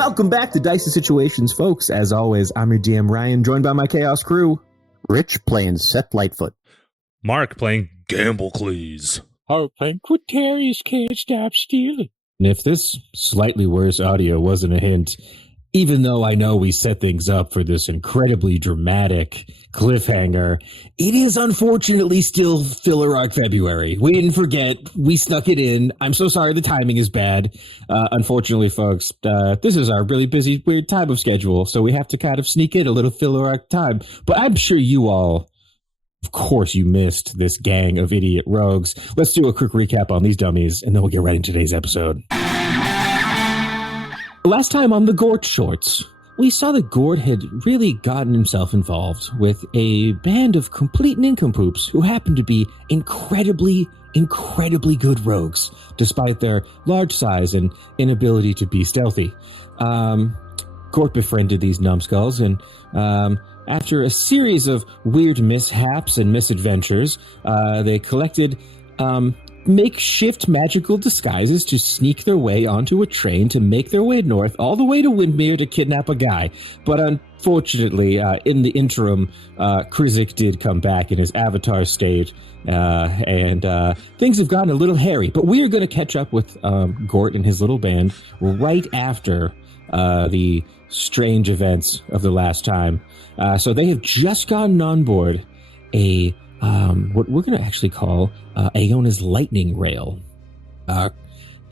Welcome back to Dicey Situations, folks. As always, I'm your DM Ryan, joined by my Chaos crew. Rich playing Seth Lightfoot. Mark playing Gamblecles. Harout playing Quintorius, can't stop stealing. And if this slightly worse audio wasn't a hint, even though I know we set things up for this incredibly dramatic cliffhanger, it is unfortunately still Filler Arc February. We didn't forget. We snuck it in. I'm so sorry the timing is bad. Unfortunately, folks, this is our really busy, weird time of schedule, so we have to kind of sneak in a little Filler Arc time. But I'm sure you all, of course, you missed this gang of idiot rogues. Let's do a quick recap on these dummies, and then we'll get right into today's episode. Last time on the Gort shorts, we saw that Gort had really gotten himself involved with a band of complete nincompoops who happened to be incredibly good rogues, despite their large size and inability to be stealthy. Gort befriended these numbskulls, and after a series of weird mishaps and misadventures, they collected makeshift magical disguises to sneak their way onto a train to make their way north, all the way to Windmere to kidnap a guy. But unfortunately, in the interim, Krizik did come back in his avatar state, and things have gotten a little hairy. But we are going to catch up with Gort and his little band right after the strange events of the last time. So they have just gotten on board what we're going to actually call Aona's lightning rail.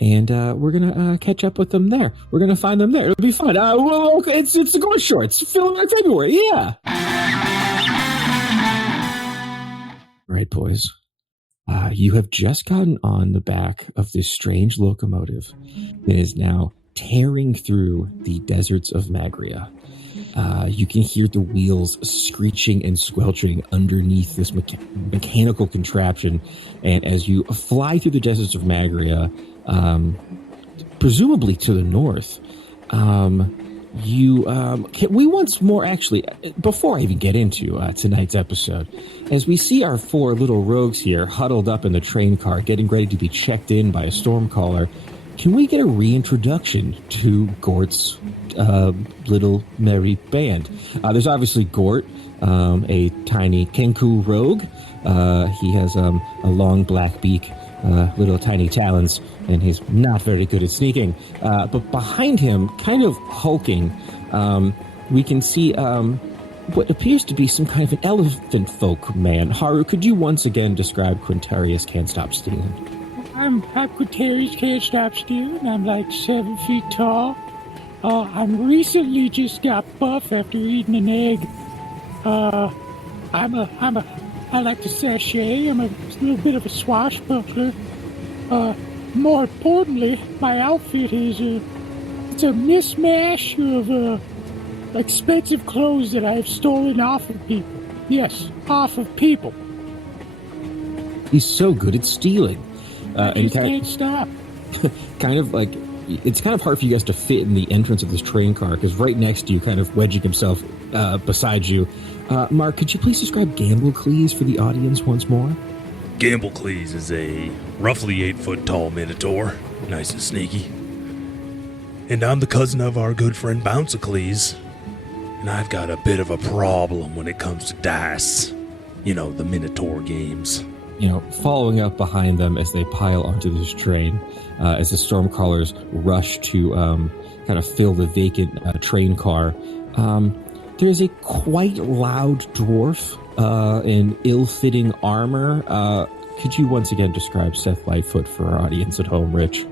And we're going to catch up with them there. We're going to find them there. It'll be fun. Well, okay, it's the Gort shorts. Feeling like February, yeah. Right, boys. You have just gotten on the back of this strange locomotive that is now tearing through the deserts of Magria. You can hear the wheels screeching and squelching underneath this mechanical contraption. And as you fly through the deserts of Magria, presumably to the north, we once more, actually, before I even get into tonight's episode, as we see our four little rogues here huddled up in the train car, getting ready to be checked in by a stormcaller, can we get a reintroduction to Gort's little merry band? There's obviously Gort, a tiny Kenku rogue. He has a long black beak, little tiny talons, and he's not very good at sneaking. But behind him, kind of hulking, we can see what appears to be some kind of an elephant folk man. Haru, could you once again describe Quintorius Can't Stop Stealing? I'm Quintorius, can't stop stealing. I'm like 7 feet tall. I'm recently just got buff after eating an egg. I like to sashay. I'm a little bit of a swashbuckler. More importantly, my outfit is it's a mismatch of expensive clothes that I've stolen off of people. Yes, off of people. He's so good at stealing. And can't stop. Kind of like, it's kind of hard for you guys to fit in the entrance of this train car, because right next to you, kind of wedging himself beside you. Mark, could you please describe Gamblecles for the audience once more? Gamblecles is a roughly 8-foot tall minotaur, nice and sneaky. And I'm the cousin of our good friend Bouncicles, and I've got a bit of a problem when it comes to dice. You know, the minotaur games. You know, following up behind them as they pile onto this train, as the stormcallers rush to kind of fill the vacant train car, there's a quite loud dwarf in ill-fitting armor. Could you once again describe Seth Lightfoot for our audience at home, Rich?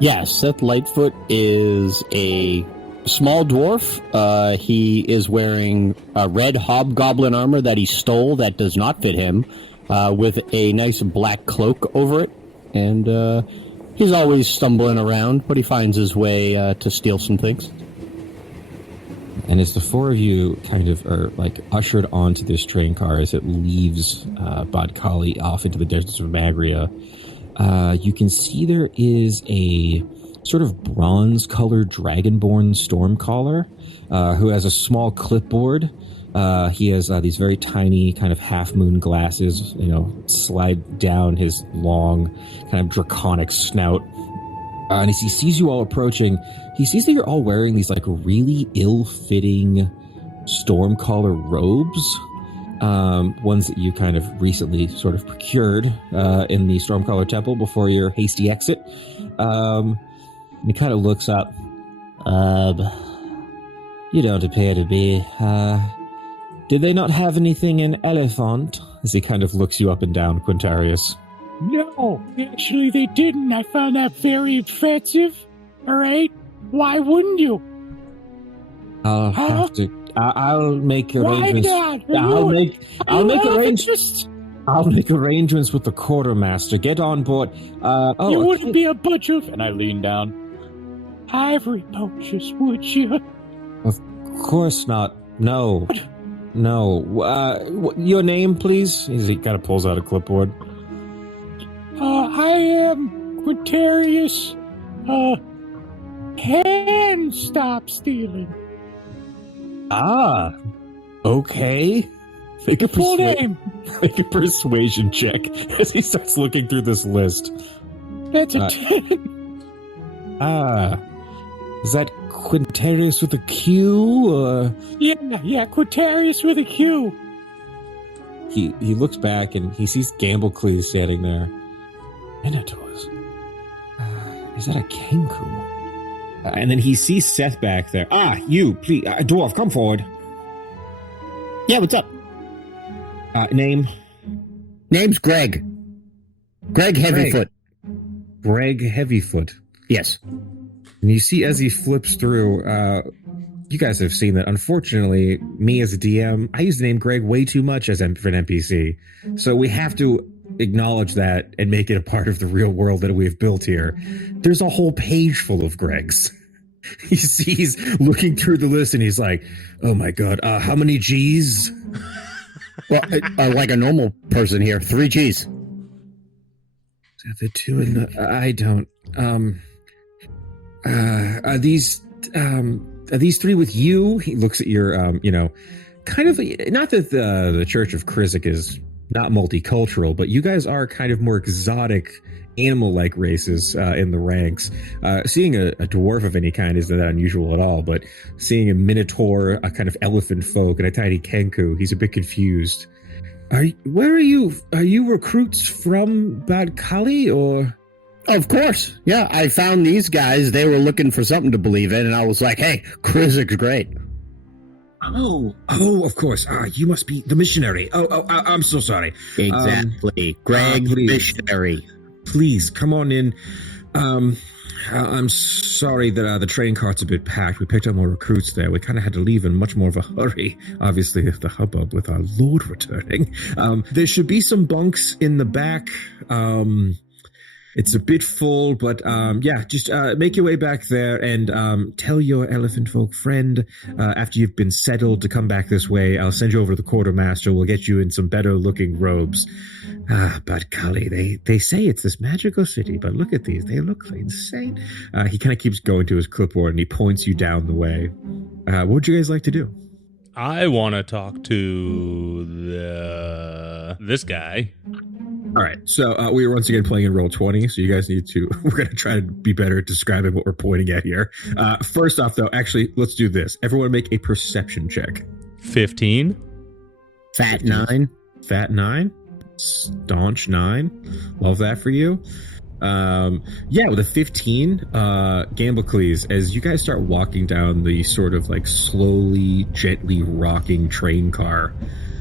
Yeah, Seth Lightfoot is a small dwarf. He is wearing a red hobgoblin armor that he stole that does not fit him, with a nice black cloak over it. And he's always stumbling around, but he finds his way to steal some things. And as the four of you kind of are like ushered onto this train car as it leaves Bodkali off into the deserts of Magria, you can see there is a sort of bronze-colored dragonborn stormcaller who has a small clipboard. He has these very tiny kind of half-moon glasses, you know, slide down his long kind of draconic snout. And as he sees you all approaching, he sees that you're all wearing these like really ill-fitting Stormcaller robes. Ones that you kind of recently sort of procured in the Stormcaller Temple before your hasty exit. And he kind of looks up. You don't appear to be. Did they not have anything in Elephant? As he kind of looks you up and down, Quintorius. No, actually they didn't. I found that very offensive. All right? Why wouldn't you? I'll have to. I'll make arrangements. I'll make arrangements with the quartermaster. Get on board. You wouldn't be a bunch of. And I lean down. Ivory poachers, would you? Of course not. No. Your name, please? He kind of pulls out a clipboard. I am Quintorius. Can stop stealing. Ah, okay. Make a Full name. Make a persuasion check as he starts looking through this list. That's a 10. Is that Quintorius with a Q, or? Yeah, Quintorius with a Q. He looks back and he sees Gamblecles standing there. Minotaurs. Is that a Kenku? And then he sees Seth back there. You, please, dwarf, come forward. Yeah, what's up? Name? Name's Greg. Greg Heavyfoot. Greg Heavyfoot. Yes. And you see as he flips through, you guys have seen that. Unfortunately, me as a DM, I use the name Greg way too much for an NPC. So we have to acknowledge that and make it a part of the real world that we've built here. There's a whole page full of Gregs. He sees looking through the list and he's like, oh my god, how many G's? Well, like a normal person here, 3 G's. The 2 and the... I don't... Are these 3 with you? He looks at your, kind of... Not that the Church of Krizik is not multicultural, but you guys are kind of more exotic, animal-like races in the ranks. Seeing a dwarf of any kind isn't that unusual at all, but seeing a minotaur, a kind of elephant folk, and a tiny kenku, he's a bit confused. Where are you? Are you recruits from Bad Kali, or? Of course. Yeah, I found these guys. They were looking for something to believe in, and I was like, hey, Krizik's great. Oh, of course. You must be the missionary. I'm so sorry. Exactly. Greg, missionary. Please, come on in. I'm sorry that the train cart's a bit packed. We picked up more recruits there. We kind of had to leave in much more of a hurry. Obviously, the hubbub with our lord returning. There should be some bunks in the back. It's a bit full, but just make your way back there and tell your elephant folk friend after you've been settled to come back this way. I'll send you over to the quartermaster. We'll get you in some better looking robes. But Kali, they say it's this magical city, but look at these. They look insane. He kind of keeps going to his clipboard and he points you down the way. What would you guys like to do? I want to talk to this guy. All right, so we are once again playing in Roll20, so you guys need to... We're going to try to be better at describing what we're pointing at here. First off, though, actually, let's do this. Everyone make a perception check. 15. Fat 9. Fat 9. Staunch 9. Love that for you. With a 15, Gamblecles, as you guys start walking down the sort of like slowly, gently rocking train car,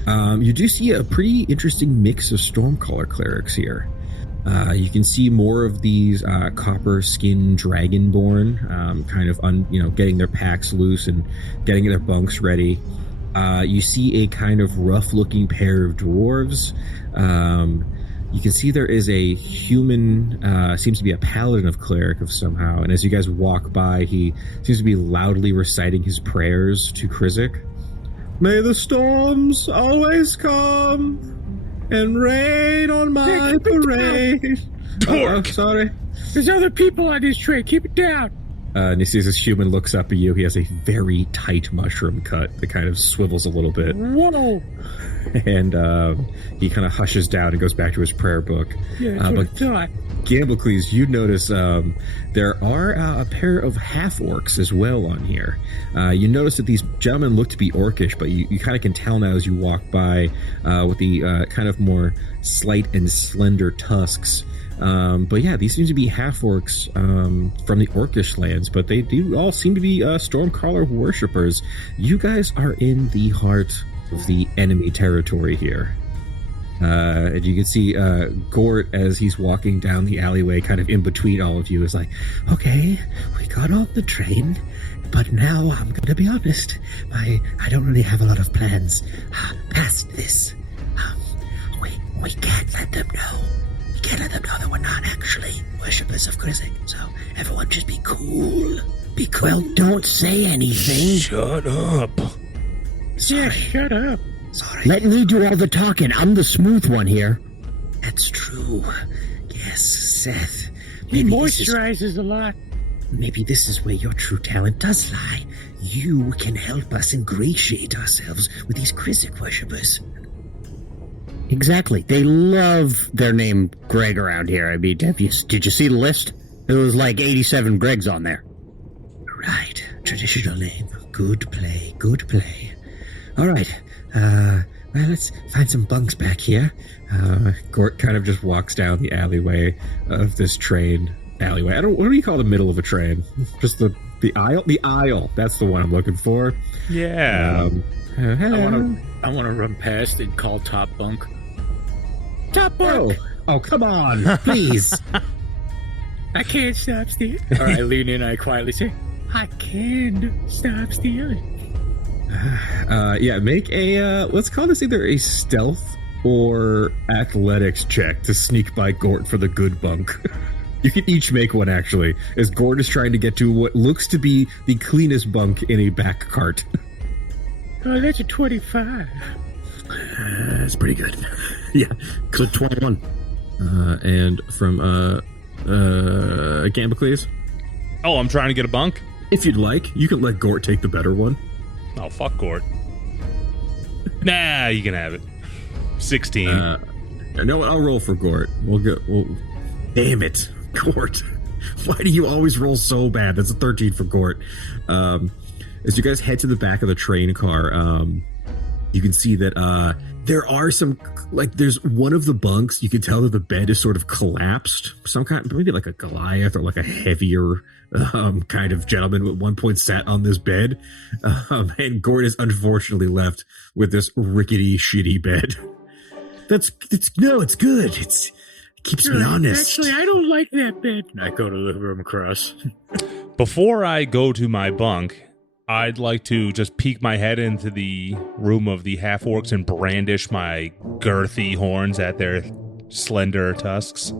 you do see a pretty interesting mix of Stormcaller clerics here. You can see more of these copper skin dragonborn, kind of getting their packs loose and getting their bunks ready. You see a kind of rough-looking pair of dwarves. You can see there is a human, seems to be a paladin of cleric of somehow, and as you guys walk by, he seems to be loudly reciting his prayers to Krizik. May the storms always come and rain on my parade. Dork! Sorry. There's other people on this train. Keep it down. And you see as this human looks up at you, he has a very tight mushroom cut that kind of swivels a little bit. Whoa! And he kind of hushes down and goes back to his prayer book. Yeah, that's what I thought. Gamblecles, you notice there are a pair of half-orcs as well on here. You notice that these gentlemen look to be orcish, but you kind of can tell now as you walk by with the kind of more slight and slender tusks. But yeah, these seem to be half-orcs from the orcish lands, but they do all seem to be Stormcaller worshippers. You guys are in the heart of the enemy territory here. And you can see Gort, as he's walking down the alleyway, kind of in between all of you, is like, okay, we got on the train, but now I'm going to be honest. I don't really have a lot of plans past this. We can't let them know. We can't let them know that we're not actually worshippers of Krizik. So everyone just be cool. Be cool. Well, don't say anything. Shut up. Sorry. Yeah, shut up. Sorry. Let me do all the talking. I'm the smooth one here. That's true. Yes, Seth. He Maybe moisturizes a lot. Maybe this is where your true talent does lie. You can help us ingratiate ourselves with these Krizik worshippers. Exactly. They love their name Greg around here. I mean, did you see the list? There was like 87 Gregs on there. Right. Traditional name. Good play. Good play. All right. Well, let's find some bunks back here. Gort kind of just walks down the alleyway of this train. Alleyway. What do you call the middle of a train? Just the aisle? The aisle. That's the one I'm looking for. Yeah. Hello. I want to run past and call top bunk. Top bunk. Oh, come on. Please. I can't stop stealing. All right, I lean in. I quietly say, I can't stop stealing. Yeah, make a, let's call this either a stealth or athletics check to sneak by Gort for the good bunk. You can each make one, actually, as Gort is trying to get to what looks to be the cleanest bunk in a back cart. Oh, that's a 25. That's pretty good. Yeah. So 21. And from Gamblecles, Oh, I'm trying to get a bunk? if you'd like, you can let Gort take the better one. Oh, fuck Gort. Nah, you can have it. 16. No, I'll roll for Gort. Damn it, Gort. Why do you always roll so bad? That's a 13 for Gort. As you guys head to the back of the train car, you can see that there are some, like, there's one of the bunks, you can tell that the bed is sort of collapsed. Some kind, maybe like a Goliath or like a heavier kind of gentleman at one point sat on this bed. And Gort is unfortunately left with this rickety, shitty bed. It's good. It keeps me honest. Actually, I don't like that bed. and I go to the room across. Before I go to my bunk, I'd like to just peek my head into the room of the half-orcs and brandish my girthy horns at their slender tusks.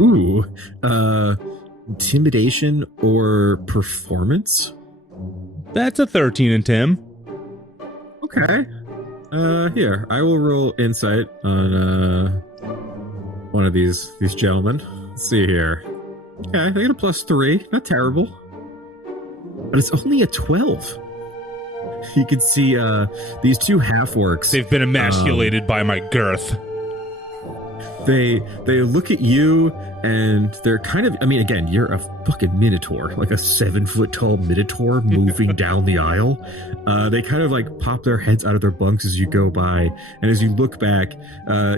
Ooh, intimidation or performance? That's a 13 in Tim. Okay. Here, I will roll insight on one of these gentlemen. Let's see here. Okay, they get a +3. Not terrible. But it's only a 12. You can see these two half-orcs. They've been emasculated by my girth. They look at you and they're kind of, I mean, again, you're a fucking minotaur, like a 7-foot-tall minotaur moving down the aisle. They kind of like pop their heads out of their bunks as you go by, and as you look back,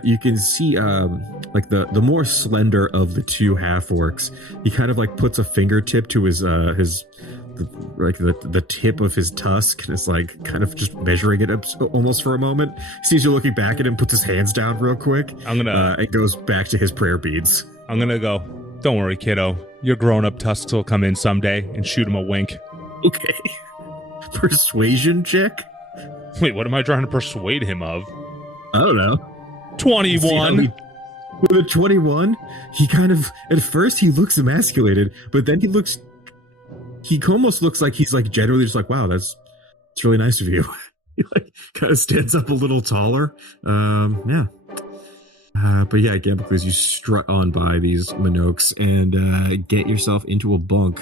you can see like the more slender of the two half-orcs. He kind of like puts a fingertip to his like the tip of his tusk, and it's like kind of just measuring it up almost for a moment. He sees you looking back at him, puts his hands down real quick. And goes back to his prayer beads. I'm gonna go, don't worry, kiddo. Your grown-up tusks will come in someday, and shoot him a wink. Okay. Persuasion check? Wait, what am I trying to persuade him of? I don't know. 21! With a 21, he kind of, at first he looks emasculated, but then he almost looks like he's like generally just like, wow, it's really nice of you. He like kind of stands up a little taller. Yeah. But yeah, Gamblecles, you strut on by these Minokes and get yourself into a bunk.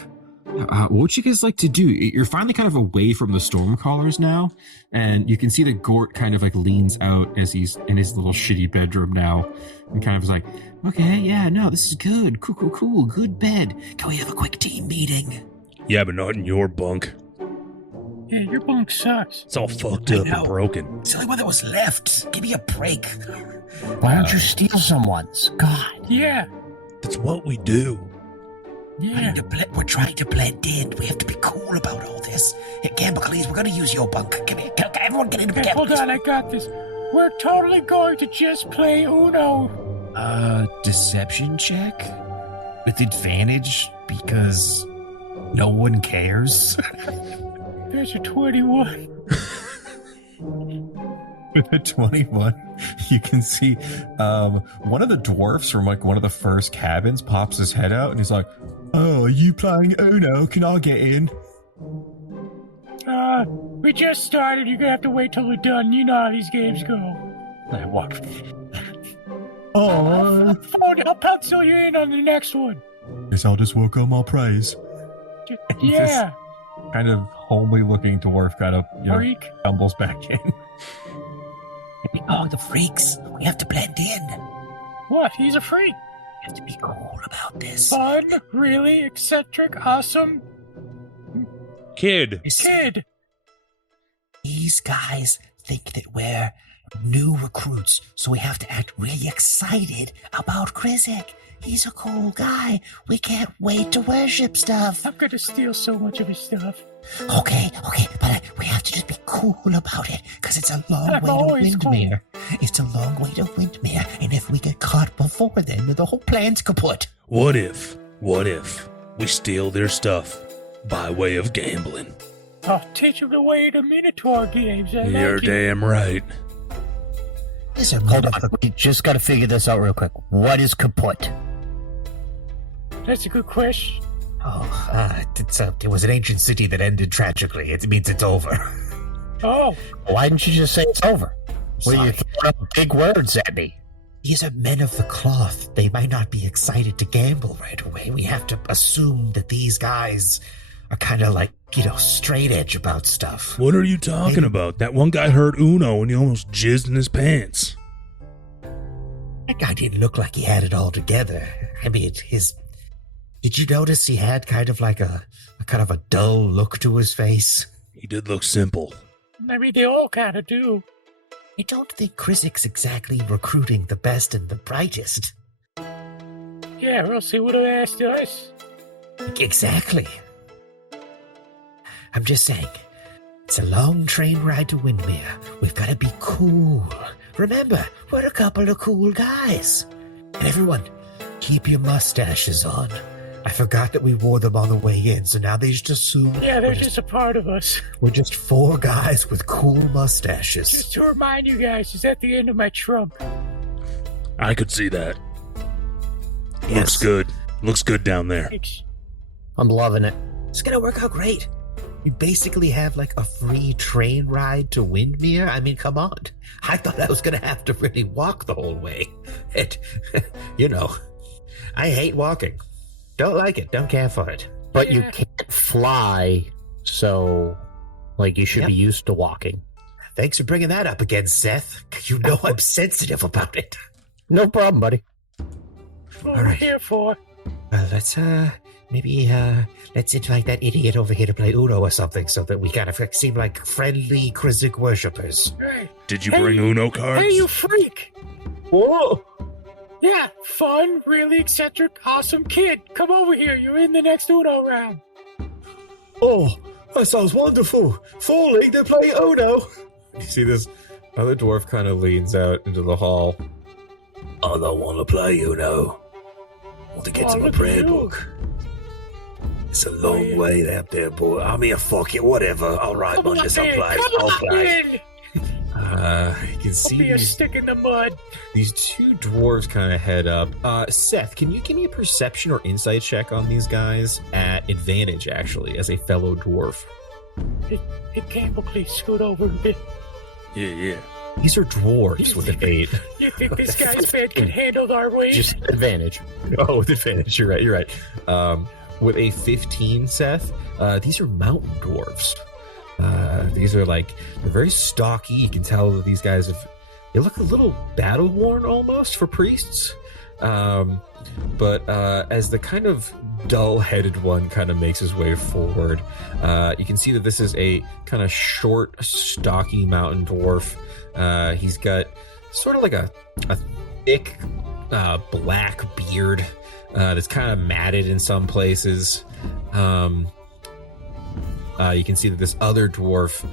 What would you guys like to do? You're finally kind of away from the stormcallers now, and you can see that Gort kind of like leans out as he's in his little shitty bedroom now, and kind of is like, okay, yeah, no, this is good. Cool, good bed. Can we have a quick team meeting? Yeah, but not in your bunk. Yeah, your bunk sucks. It's all fucked up and broken. It's the only one that was left. Give me a break. Why don't you steal someone's? God. Yeah. That's what we do. Yeah. We're trying to blend in. We have to be cool about all this. Hey, Gamblecles, we're going to use your bunk. Come here. Everyone get into Okay, hold on, I got this. We're totally going to just play Uno. Deception check? With advantage because no one cares? There's a 21. With a 21, you can see one of the dwarfs from like one of the first cabins pops his head out and he's like, "Oh, are you playing Uno? Can I get in?" We just started. You're gonna have to wait till we're done. You know how these games go. I walk. Oh, I'll pencil you in on the next one. guess I'll just work on my praise. Yeah. This kind of homely looking dwarf kind of Freak. stumbles back in. Oh, the freaks. We have to blend in. What? He's a freak. We have to be cool about this. Fun, really eccentric, awesome Kid. kid. These guys think that we're new recruits, so we have to act really excited about Krizik. He's a cool guy. We can't wait to worship stuff. I'm gonna steal so much of his stuff. Okay, but we have to just be cool about it, because it's a long I'm way to always cool. Windmere. It's a long way to Windmere, and if we get caught before then, the whole plan's kaput. What if we steal their stuff by way of gambling? I'll teach him the way to Minotaur games. You're damn right. Hold on, we just gotta figure this out real quick. What is kaput? That's a good question. It was an ancient city that ended tragically. It means it's over. Oh. Why didn't you just say it's over? Well, you throwing up big words at me. These are men of the cloth. They might not be excited to gamble right away. We have to assume that these guys are kind of like, straight edge about stuff. What are you talking about? That one guy heard Uno and he almost jizzed in his pants. That guy didn't look like he had it all together. I mean, did you notice he had kind of like a dull look to his face? He did look simple. I mean, they all kind of do. I don't think Krizik's exactly recruiting the best and the brightest. Yeah, we'll see what it asked us. Exactly. I'm just saying, it's a long train ride to Windmere. We've got to be cool. Remember, we're a couple of cool guys. And everyone, keep your mustaches on. I forgot that we wore them on the way in, so now they just assume... Yeah, they're just a part of us. We're just four guys with cool mustaches. Just to remind you guys, it's at the end of my trunk. I could see that. Yes. Looks good. Looks good down there. Thanks. I'm loving it. It's gonna work out great. We basically have like a free train ride to Windmere. I mean, come on. I thought I was gonna have to really walk the whole way. And, I hate walking. Don't like it. Don't care for it. But you can't fly, so, you should be used to walking. Thanks for bringing that up again, Seth. You know I'm sensitive about it. No problem, buddy. That's what All we're right. here for. Well, let's invite that idiot over here to play Uno or something so that we kind of seem like friendly Krizik worshippers. Right. Did you bring Uno cards? Hey, you freak! Whoa! Yeah, fun, really eccentric, awesome kid. Come over here. You're in the next Uno round. Oh, that sounds wonderful. Falling to play Uno. You see this other dwarf kind of leans out into the hall. I don't want to play Uno. I want to get to my look at prayer you. book. It's a long way out there, boy. I mean, fuck it, whatever. All right, Come on Mungus, I'll in. play. Come I'll on play. in. You can Don't be a stick in the mud. These two dwarves kind of head up. Seth, can you give me a perception or insight check on these guys at advantage, actually, as a fellow dwarf? Hey, Gamblecles, scoot over a bit. Yeah. These are dwarves with an 8. You think this guy's bed can handle our weight? Just advantage. Oh, with advantage. You're right. with a 15, Seth, these are mountain dwarves. These are they're very stocky. You can tell that these guys they look a little battle worn almost for priests. But as the kind of dull-headed one kind of makes his way forward, you can see that this is a kind of short, stocky mountain dwarf. He's got sort of like a thick black beard that's kind of matted in some places. You can see that this other dwarf,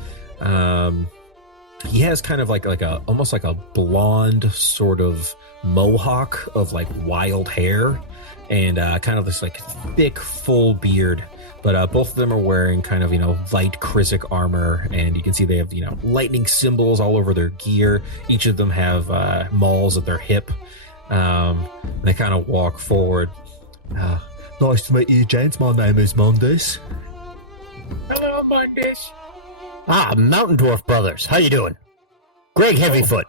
he has kind of like almost like a blonde sort of mohawk of wild hair and kind of this thick full beard, but both of them are wearing kind of light Krizik armor, and you can see they have lightning symbols all over their gear. Each of them have mauls at their hip. They kind of walk forward. Nice to meet you, gents. My name is Mundus. Hello, Mundus. Mountain Dwarf Brothers. How you doing? Greg Heavyfoot.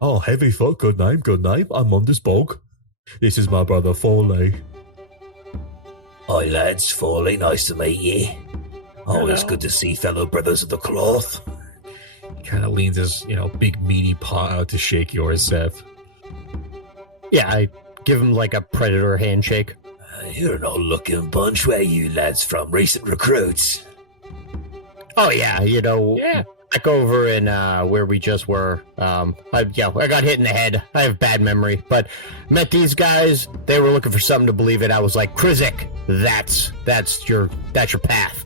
Oh, Heavyfoot. Good name, good name. I'm Mundus Bog. This is my brother, Foley. Hi, lads. Foley, nice to meet you. Always Hello. good to see fellow brothers of the cloth. He kind of leans his, big meaty paw out to shake yours, Seth. Yeah, I give him a predator handshake. You're an old-looking bunch. Where you lads from? Recent recruits? Oh yeah, Yeah. back over in where we just were. I got hit in the head. I have bad memory, but met these guys. They were looking for something to believe in. I was like, Krizik, that's your path.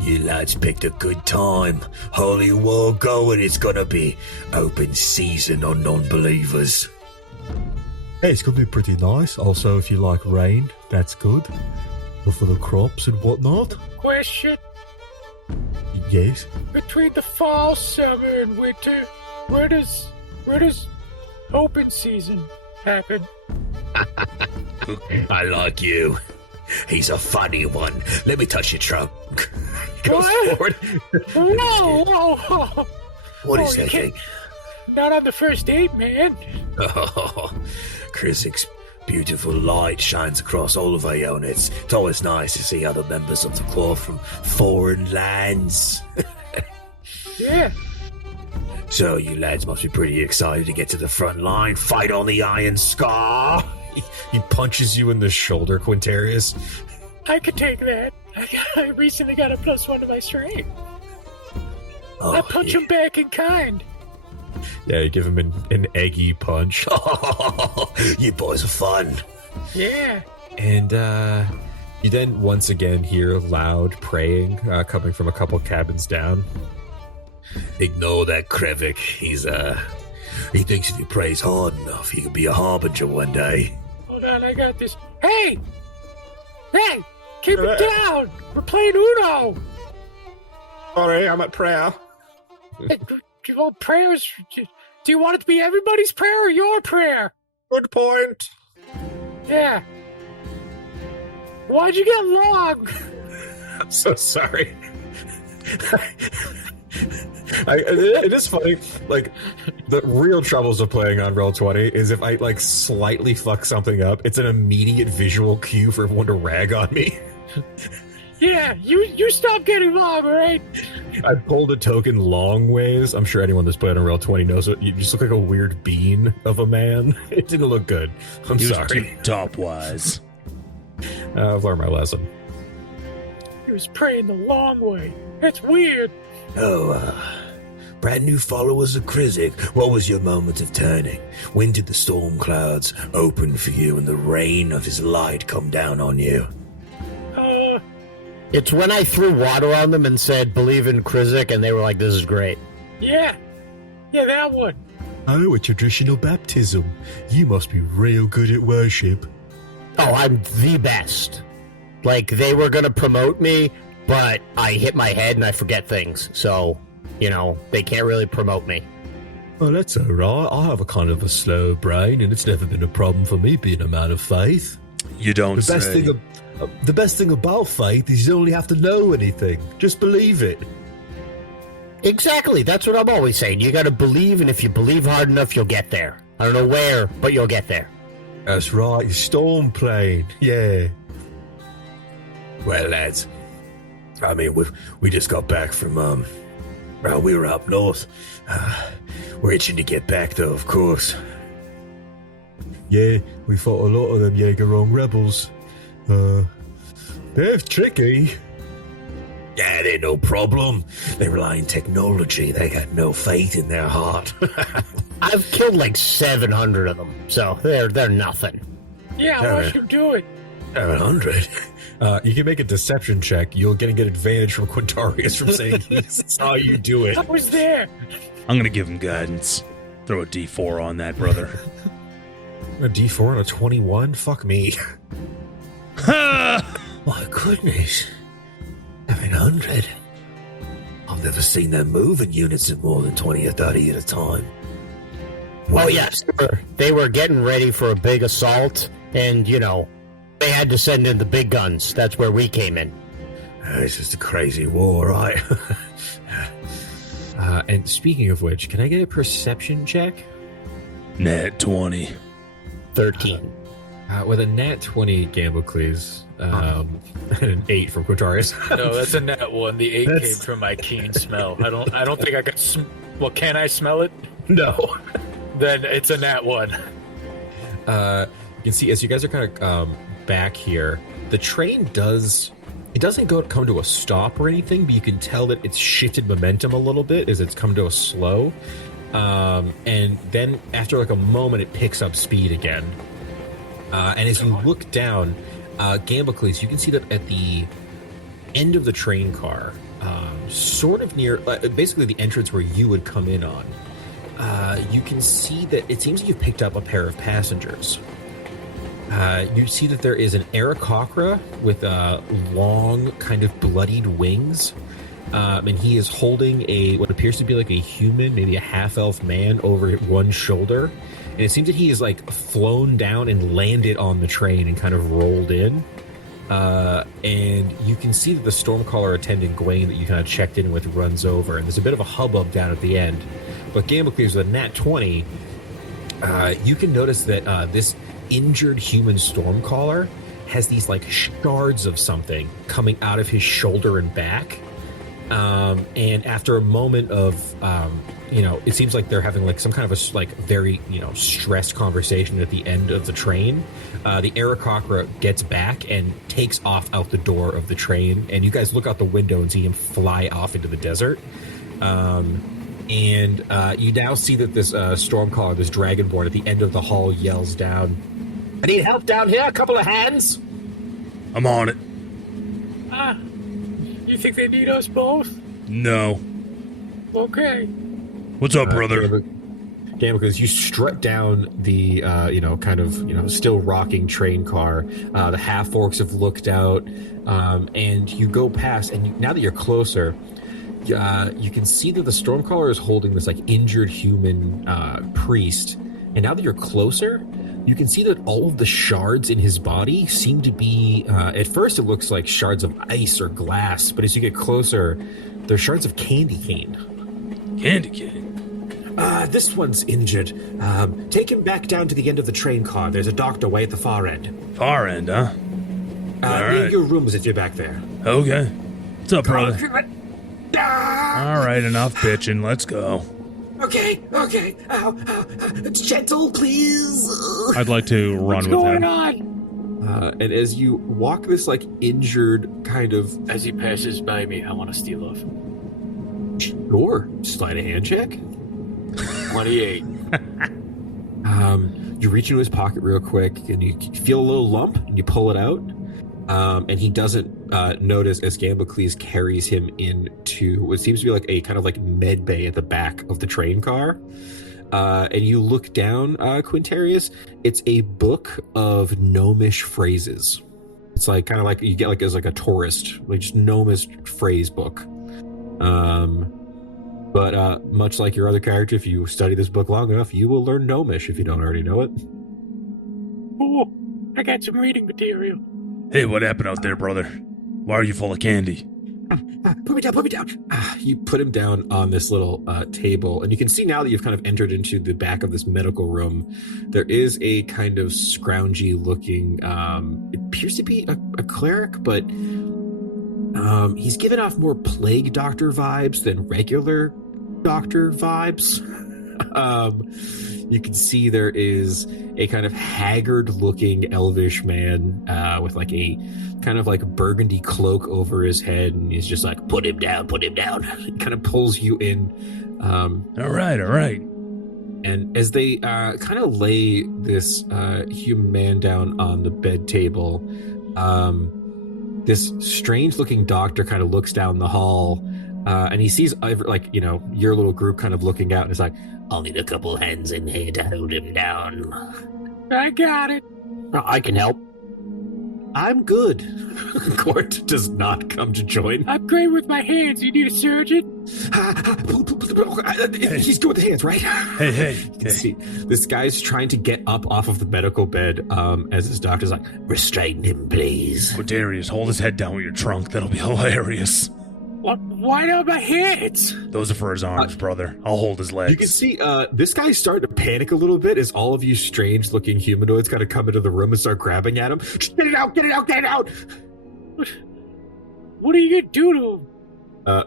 You lads picked a good time. Holy war going. It's gonna be open season on non-believers. Hey, it's going to be pretty nice. Also, if you like rain, that's good. Good for the crops and whatnot. Question: Yes. between the fall, summer, and winter, where does open season happen? I like you. He's a funny one. Let me touch your trunk. Goes What? forward. Whoa! What is you that can't- thing? Not on the first date, man. Oh, Krizik's beautiful light shines across all of Ionis. It's always nice to see other members of the cloth from foreign lands. Yeah. So you lads must be pretty excited to get to the front line, fight on the Iron Scar. He punches you in the shoulder, Quintorius. I could take that. I recently got a +1 to my strength. Oh, I punch him back in kind. Yeah, you give him an eggy punch. You boys are fun. Yeah. And you then once again hear loud praying coming from a couple cabins down. Ignore that Krevik. He thinks if he prays hard enough, he could be a harbinger one day. Hold on, I got this. Hey! Keep it down! We're playing Uno! Sorry, I'm at prayer. Hey, do you want prayers? Do you want it to be everybody's prayer or your prayer? Good point. Yeah. Why'd you get long? I'm so sorry. It is funny. The real troubles of playing on Roll20 is if I slightly fuck something up, it's an immediate visual cue for everyone to rag on me. Yeah, you stop getting long, all right? I pulled a token long ways. I'm sure anyone that's played on Roll20 knows it. You just look like a weird bean of a man. It didn't look good. I'm He was sorry. too top-wise. I've learned my lesson. He was praying the long way. That's weird. Brand new followers of Krizik. What was your moment of turning? When did the storm clouds open for you and the rain of his light come down on you? It's when I threw water on them and said, believe in Krizik, and they were like, this is great. Yeah, that one. Oh, a traditional baptism. You must be real good at worship. Oh, I'm the best. They were going to promote me, but I hit my head and I forget things. So, they can't really promote me. Oh, that's all right. I have a kind of a slow brain, and it's never been a problem for me being a man of faith. You don't The best say. the best thing about faith is you don't have to know anything. Just believe it. Exactly. That's what I'm always saying. You got to believe, and if you believe hard enough, you'll get there. I don't know where, but you'll get there. That's right, your storm plane. Yeah. Well, lads, I mean, we just got back from, well, we were up north. We're itching to get back, though, of course. Yeah, we fought a lot of them Jaegerong rebels. They're tricky. Yeah, they're no problem. They rely on technology. They got no faith in their heart. I've killed like 700 of them, so they're nothing. Yeah, watch him do it. 700? You can make a deception check. You'll get a good advantage from Quintorius from saying he saw you do it. I was there. I'm gonna give him guidance. Throw a D4 on that, brother. A D4 and a 21? Fuck me. My goodness. 700? I've never seen them move in units of more than 20 or 30 at a time. Well, yes, they were getting ready for a big assault, and, you know, they had to send in the big guns. That's where we came in. It's just a crazy war, right? And speaking of which, can I get a perception check? Nat 20. 13. With a nat 20, Gamblecles, and an 8 from Quintorius. No, that's a nat 1. The 8 That's- came from my keen smell. I don't think I could. Well, can I smell it? No. Then it's a nat 1. You can see as you guys are kind of back here, the train doesn't come to a stop or anything, but you can tell that it's shifted momentum a little bit as it's come to a slow. And then after like a moment, it picks up speed again. And as you look down, Gamblecles, you can see that at the end of the train car, sort of near, basically the entrance where you would come in on, you can see that it seems like you've picked up a pair of passengers. You see that there is an Aarakocra with long, kind of bloodied wings, and he is holding what appears to be like a human, maybe a half-elf man over one shoulder. And it seems that he is like flown down and landed on the train and kind of rolled in. And you can see that the Stormcaller attendant Gwaine that you kind of checked in with runs over, and there's a bit of a hubbub down at the end. But Gamblecles with a nat 20, you can notice that this injured human Stormcaller has these like shards of something coming out of his shoulder and back. And after a moment of, it seems like they're having like some kind of a like very, stressed conversation at the end of the train. The Aarakocra gets back and takes off out the door of the train, and you guys look out the window and see him fly off into the desert. And you now see that this Stormcaller, this Dragonborn, at the end of the hall yells down, "I need help down here, a couple of hands." I'm on it. You think they need us both? No. Okay. What's up, brother? Gamblecles, you strut down the, still rocking train car. The half-orcs have looked out, and you go past, and now that you're closer, you can see that the Stormcaller is holding this, like, injured human priest. And now that you're closer, you can see that all of the shards in his body seem to be, at first it looks like shards of ice or glass, but as you get closer, they're shards of candy cane. Candy cane? This one's injured. Take him back down to the end of the train car. There's a doctor way at the far end. Far end, huh? All Near right. your rooms if you're back there. Okay. What's up, brother? All right, enough bitching. Let's go. Okay. Gentle, please. I'd like to run What's with going him. on? And as you walk this, like, injured kind of... As he passes by me, I want to steal off. Sure. Slide a hand check. 28. You reach into his pocket real quick, and you feel a little lump, and you pull it out. And he doesn't notice as Gamblecles carries him into what seems to be like a kind of like med bay at the back of the train car. And you look down, Quintorius. It's a book of gnomish phrases. It's like kind of like you get like as like a tourist, like just gnomish phrase book. But much like your other character, if you study this book long enough, you will learn gnomish if you don't already know it. Ooh, I got some reading material. Hey, what happened out there, brother? Why are you full of candy? Put me down. You put him down on this little table, and you can see now that you've kind of entered into the back of this medical room, there is a kind of scroungy looking, it appears to be a cleric, but he's given off more plague doctor vibes than regular doctor vibes. You can see there is a kind of haggard looking elvish man with like a kind of like burgundy cloak over his head, and he's just like, put him down. He kind of pulls you in. All right. And as they kind of lay this human man down on the bed table, this strange looking doctor kind of looks down the hall, and he sees your little group kind of looking out, and it's like, I'll need a couple hands in here to hold him down. I got it. I can help. I'm good. Gort does not come to join. I'm great with my hands. You need a surgeon? He's good with the hands, right? Hey. See, this guy's trying to get up off of the medical bed as his doctor's like, restrain him, please. Quintorius, hold his head down with your trunk. That'll be hilarious. Why not my hands? Those are for his arms, brother. I'll hold his legs. You can see this guy's starting to panic a little bit as all of you strange-looking humanoids kind of come into the room and start grabbing at him. Just get it out! What are you going to do to him?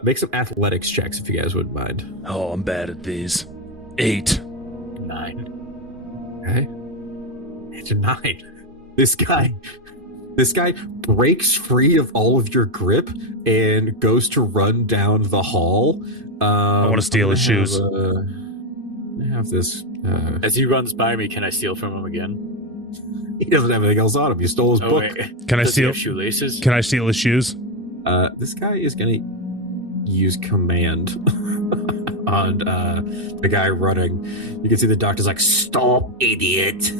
Make some athletics checks if you guys wouldn't mind. Oh, I'm bad at these. 8. 9. Okay. It's a 9. This guy breaks free of all of your grip and goes to run down the hall. I want to steal his shoes. I have this. As he runs by me, can I steal from him again? He doesn't have anything else on him. You stole his book. Wait. Can I Does he steal have shoelaces? Can I steal his shoes? This guy is going to use command on the guy running. You can see the doctor's like, stop, idiot.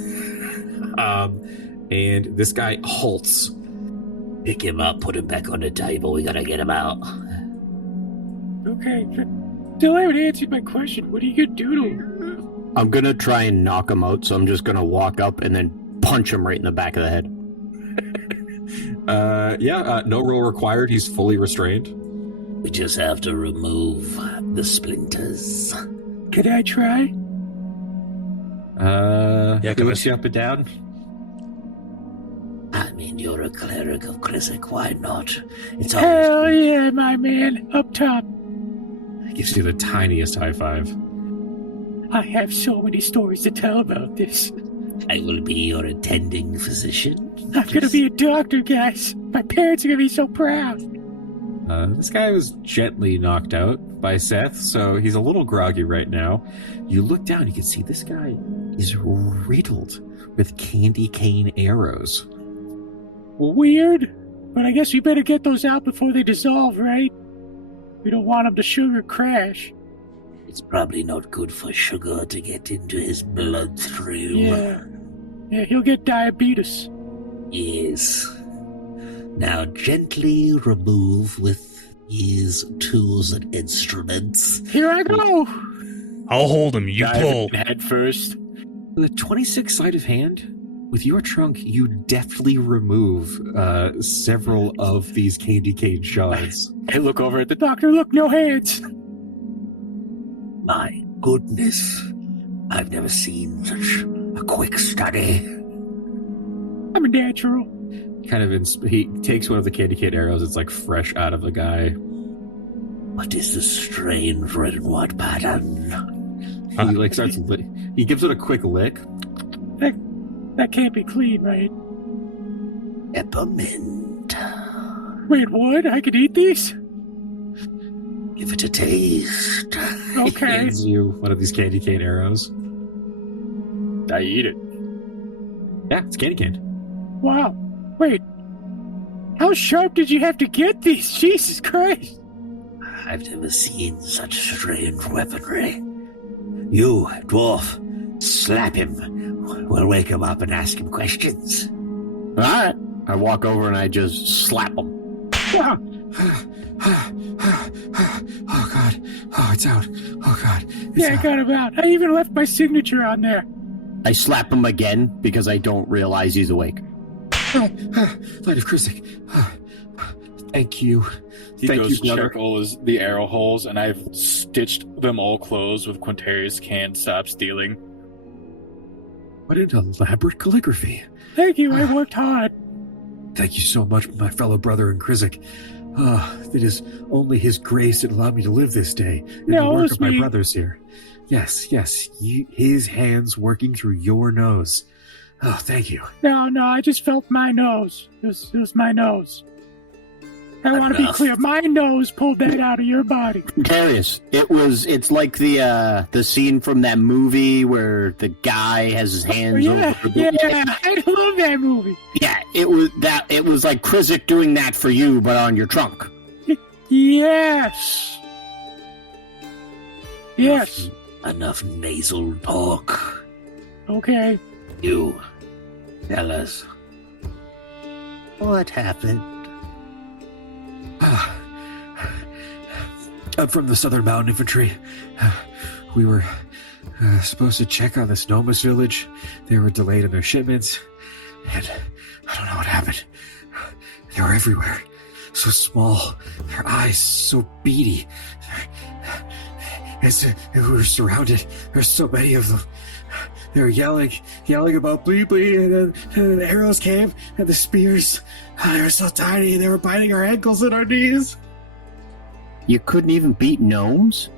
And this guy halts. Pick him up, put him back on the table. We gotta get him out. Okay. Still haven't answered my question. What are you going to do to him? I'm going to try and knock him out, so I'm just going to walk up and then punch him right in the back of the head. No roll required. He's fully restrained. We just have to remove the splinters. Can I try? He looks you up and down. I mean, you're a cleric of Chrisic, why not? It's Hell yeah, my man. Up top. Gives you the tiniest high five. I have so many stories to tell about this. I will be your attending physician. I'm going to be a doctor, guys. My parents are going to be so proud. This guy was gently knocked out by Seth, so he's a little groggy right now. You look down, you can see this guy is riddled with candy cane arrows. Weird, but I guess we better get those out before they dissolve, right? We don't want them to sugar crash. It's probably not good for sugar to get into his bloodstream. Yeah, he'll get diabetes. Yes. Now gently remove with these tools and instruments. Here I go! I'll hold him. You pull. Head first. The 26 sleight of hand, with your trunk, you deftly remove several of these candy cane shards. I look over at the doctor. Look, no hands. My goodness. I've never seen such a quick study. I'm a natural. He takes one of the candy cane arrows. It's like fresh out of the guy. What is this strange red and white pattern? He gives it a quick lick. That can't be clean, right? Peppermint. Wait, what? I could eat these? Give it a taste. He Okay. hands you one of these candy cane arrows. I eat it. Yeah, it's candy cane. Wow. Wait. How sharp did you have to get these? Jesus Christ. I've never seen such strange weaponry. You, dwarf, slap him. We'll wake him up and ask him questions. All right. I walk over and I just slap him. Oh, God. Oh, it's out. Oh, God. I got him out. I even left my signature on there. I slap him again because I don't realize he's awake. Light of Christic. Thank you. He Thank goes you, brother. check all the arrow holes, and I've stitched them all closed with Quintorius can't stop stealing. What an elaborate calligraphy. Thank you, I worked hard. Thank you so much, my fellow brother in Krizik. It is only his grace that allowed me to live this day. And No, the work it's of my me. brothers here. Yes, his hands working through your nose. Oh, thank you. No, I just felt my nose. It was my nose. I want to be Enough. clear. My nose pulled that out of your body. Darius, it's like the scene from that movie where the guy has his hands over the Yeah, I love that movie. Yeah, it was like Krizik doing that for you, but on your trunk. Yes. Yes. Enough nasal talk. Okay. You, tell us. What happened? I'm from the Southern Mountain Infantry. We were supposed to check on the Snomus village. They were delayed in their shipments. And I don't know what happened. They were everywhere. So small. Their eyes so beady. We were surrounded. There's so many of them. They were yelling about Blee Blee, and then the arrows came, and the spears. They were so tiny, they were biting our ankles and our knees. You couldn't even beat gnomes?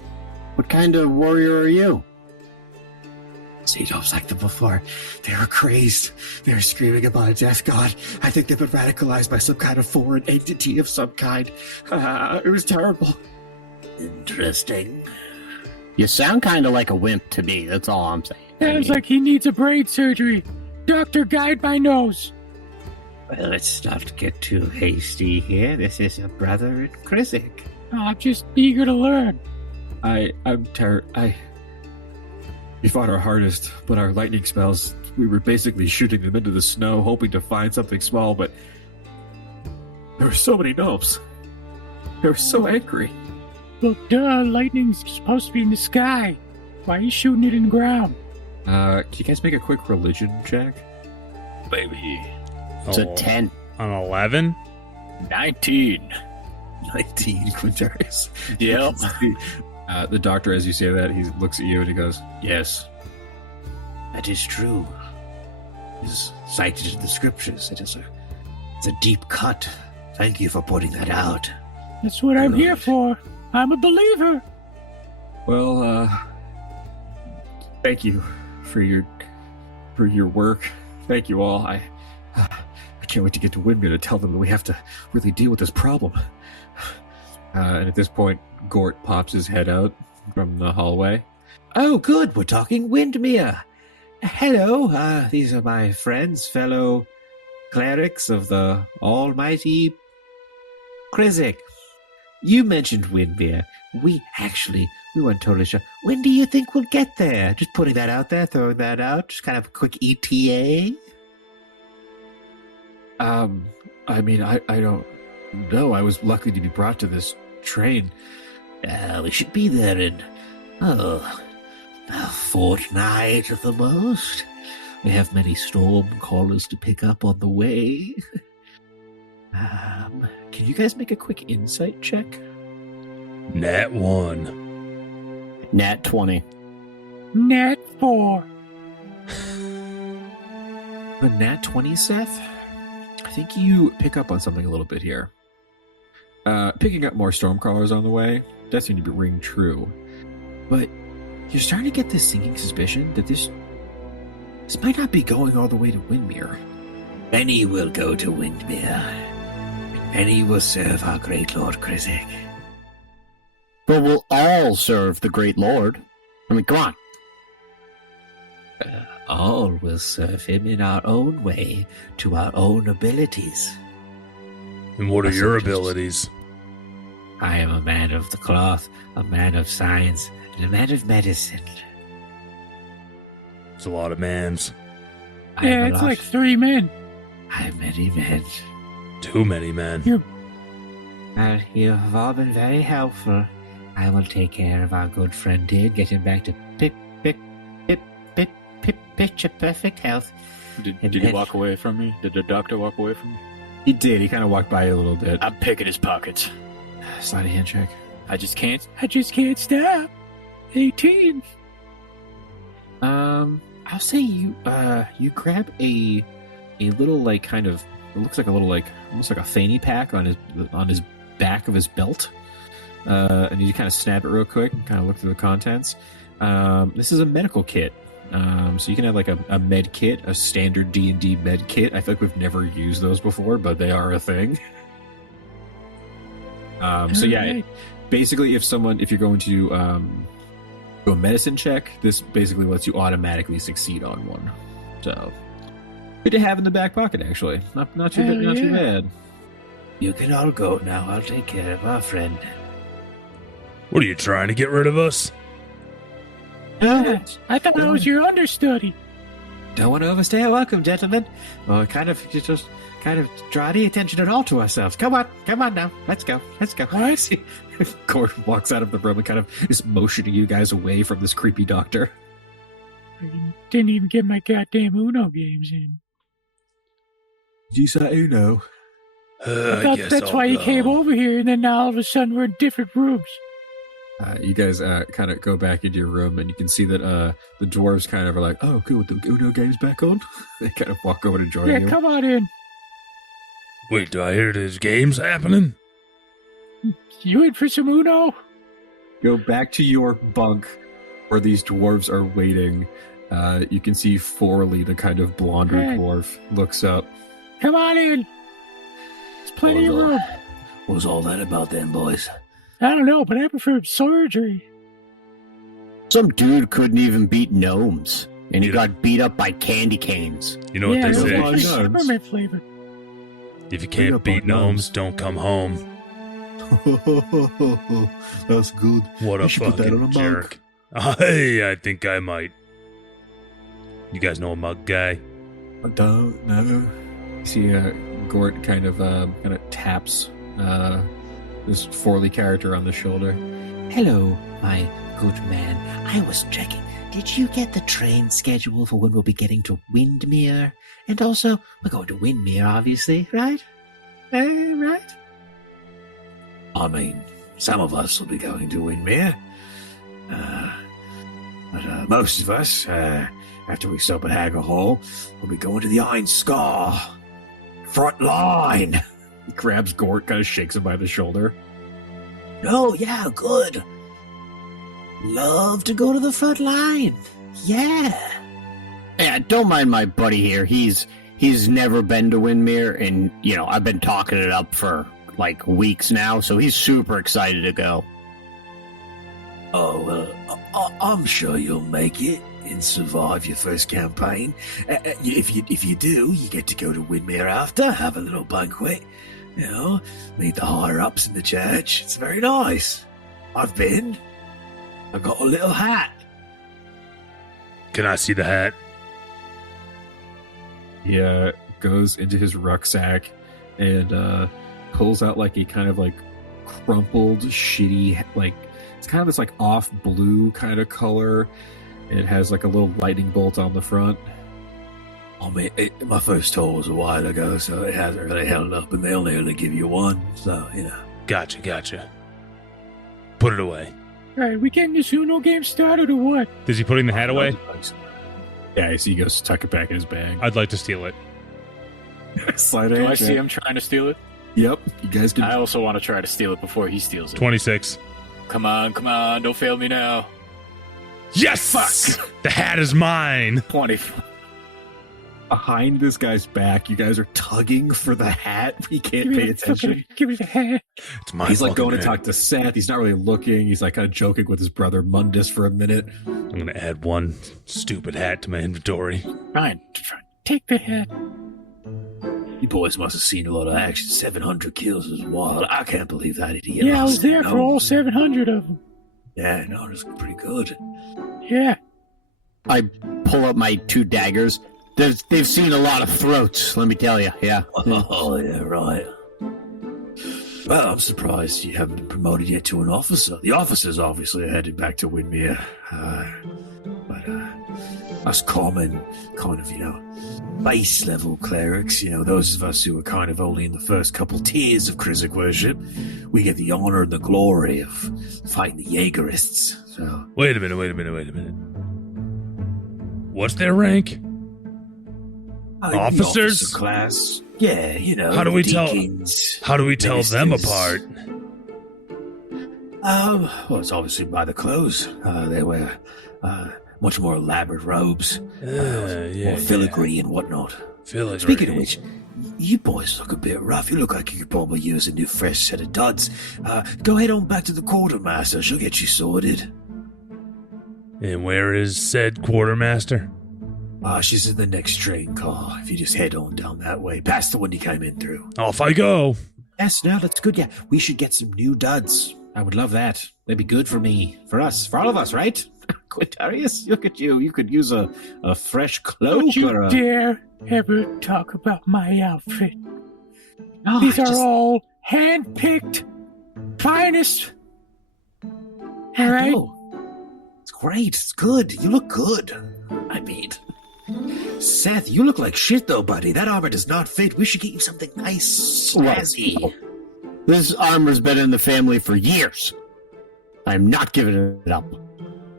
What kind of warrior are you? Sea gnomes like them before. They were crazed. They were screaming about a death god. I think they've been radicalized by some kind of foreign entity of some kind. It was terrible. Interesting. You sound kind of like a wimp to me, that's all I'm saying. Sounds like he needs a brain surgery. Doctor, guide my nose. Well, let's not get too hasty here. This is a brother in Krizik. I'm just eager to learn. I'm tired. We fought our hardest, but our lightning spells, we were basically shooting them into the snow, hoping to find something small, but there were so many gnomes. They were so angry. Well, duh, lightning's supposed to be in the sky. Why are you shooting it in the ground? Can you guys make a quick religion check? Baby. It's a 10. An 11? 19. 19, Quintorius. Yep. The doctor, as you say that, he looks at you and he goes, "Yes, That is true. It is cited in the scriptures. It's a deep cut. Thank you for pointing that out. That's what I'm here for. I'm a believer. well, thank you for your work. Thank you all. I can't wait to get to Windmere to tell them that we have to really deal with this problem." And at this point, Gort pops his head out from the hallway. Oh, good. We're talking Windmere. Hello. These are my friends, fellow clerics of the almighty Krizik. You mentioned Windmere. We weren't totally sure. When do you think we'll get there? Just putting that out there, throwing that out. Just kind of a quick ETA. I mean, I don't know. I was lucky to be brought to this train. We should be there in, a fortnight at the most. We have many storm callers to pick up on the way. Can you guys make a quick insight check? Nat 1. Nat 20. Nat 4. The Nat 20, Seth? I think you pick up on something a little bit here. Picking up more stormcrawlers on the way does seem to be ring true. But you're starting to get this sinking suspicion that this might not be going all the way to Windmere. Many will go to Windmere. Many will serve our great Lord Krizik. But we'll all serve the great lord. I mean, come on. All will serve him in our own way, to our own abilities. And what are That's your what Jesus- abilities? I am a man of the cloth, a man of science, and a man of medicine. It's a lot of mans. I am Yeah, a it's lot- like 3 men. I am many men. Too many men. You have all been very helpful. I will take care of our good friend here, get him back to picture perfect health. Did And he then- walk away from me? Did the doctor walk away from me? He did. He kind of walked by a little bit. I'm picking his pockets. Slide a hand check. I just can't stop. 18. I'll say you grab a little like kind of, it looks like a little like almost like a fanny pack on his back of his belt, and you kind of snap it real quick and kind of look through the contents. This is a medical kit. So you can have like a med kit, a standard D&D med kit. I feel like we've never used those before, but they are a thing. So yeah, basically if you're going to do a medicine check, this basically lets you automatically succeed on one. So good to have in the back pocket, actually. Not too bad. You can all go now. I'll take care of our friend. What are you trying to get rid of us? I thought I was your understudy. Don't want to overstay our welcome, gentlemen. Or kind of draw the attention at all to ourselves. Come on now. Let's go. I see. Gort walks out of the room and kind of is motioning you guys away from this creepy doctor. I didn't even get my goddamn Uno games in. Did you say Uno? I thought that's why you came over here, and then now all of a sudden we're in different rooms. You guys kind of go back into your room, and you can see that the dwarves kind of are like, "Oh, good, with the Uno games back on." They kind of walk over to join you. Yeah, come on in. Wait, do I hear there's games happening? You in for some Uno? Go back to your bunk where these dwarves are waiting. You can see Forley, the kind of blonder dwarf, looks up. Come on in. There's plenty of room. What was all that about then, boys? I don't know, but I prefer surgery. Some dude couldn't even beat gnomes, and he got beat up by candy canes. You know what they say? Peppermint flavor. If you can't beat gnomes, don't come home. That's good. What a fucking jerk. Hey, I think I might. You guys know a mug guy? I don't know. You see Gort kind of taps this Forley character on the shoulder. Hello, my good man. I was checking. Did you get the train schedule for when we'll be getting to Windmere? And also, we're going to Windmere, obviously, right? Right? I mean, some of us will be going to Windmere. But most of us, after we stop at Hagger Hall, will be going to the Iron Scar. Front line! He grabs Gort, kind of shakes him by the shoulder. Oh, yeah, good. Love to go to the front line. Yeah. Yeah, don't mind my buddy here. He's never been to Windmere, and, I've been talking it up for, weeks now, so he's super excited to go. Oh, well, I'm sure you'll make it and survive your first campaign. If you do, you get to go to Windmere after, have a little banquet. Meet the higher-ups in the church. It's very nice. I've been. I got a little hat. Can I see the hat? He goes into his rucksack and pulls out a kind of crumpled, shitty, it's kind of this off blue kind of color. It has a little lightning bolt on the front. I mean, my first tour was a while ago, so it hasn't really held up, and they only give you one, so, Gotcha. Put it away. All right, we getting this Uno game started or what? Is he putting the hat away? Yeah, I see he goes to tuck it back in his bag. I'd like to steal it. Do I see him trying to steal it? Yep, you guys can. I also want to try to steal it before he steals it. 26. Come on, don't fail me now. Yes! Fuck! The hat is mine! 20. Behind this guy's back, you guys are tugging for the hat. He can't pay attention. Give me the hat. It's my He's going hat. to talk to Seth. He's not really looking. He's kind of joking with his brother Mundus for a minute. I'm going to add one stupid hat to my inventory. Fine. Take the hat. You boys must have seen a lot of action. 700 kills is wild. I can't believe that idiot. Yeah, I was there for all 700 of them. Yeah, no, that's pretty good. Yeah. I pull up my 2 daggers. They've seen a lot of throats, let me tell you, yeah. Oh, yeah, right. Well, I'm surprised you haven't been promoted yet to an officer. The officers obviously are headed back to Windmere. But us common, kind of, base level clerics, those of us who are kind of only in the first couple tiers of Krizik worship, we get the honor and the glory of fighting the Jaegerists. So Wait a minute. What's their rank? Officers? The officer class. Yeah, How do we deacons, How do we tell them ministers. apart? Well, it's obviously by the clothes. They wear much more elaborate robes, more filigree and whatnot. Filigree. Speaking of which, you boys look a bit rough. You look like you could probably use a new fresh set of duds. Go head on back to the quartermaster. She'll get you sorted. And where is said quartermaster? She's in the next train car. If you just head on down that way, past the one you came in through. Off I go. Yes, no, that's good. Yeah, we should get some new duds. I would love that. That'd be good for me, for us, for all of us, right? Quintorius, look at you. You could use a fresh cloak. Don't you or a... dare ever talk about my outfit. No, These are all hand-picked, finest. All right? No. It's great. It's good. You look good. I mean, Seth, you look like shit, though, buddy. That armor does not fit. We should get you something nice, snazzy. This armor's been in the family for years. I'm not giving it up.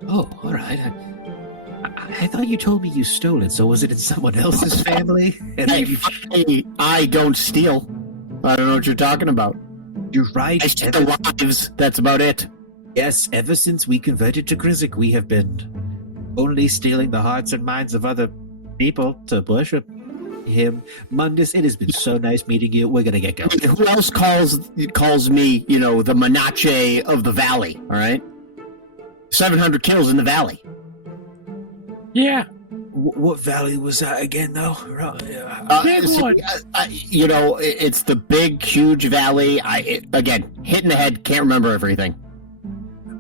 Oh, all right. I thought you told me you stole it, so was it in someone else's family? And I don't steal. I don't know what you're talking about. You're right. I steal wives. That's about it. Yes, ever since we converted to Krizik, we have been only stealing the hearts and minds of other people to worship him. Mundus, it has been so nice meeting you. We're going to get going. Who else calls me, the Menache of the Valley, all right? 700 kills in the Valley. Yeah. What valley was that again, though? Big one. It's the big, huge valley. Again, hit in the head, can't remember everything.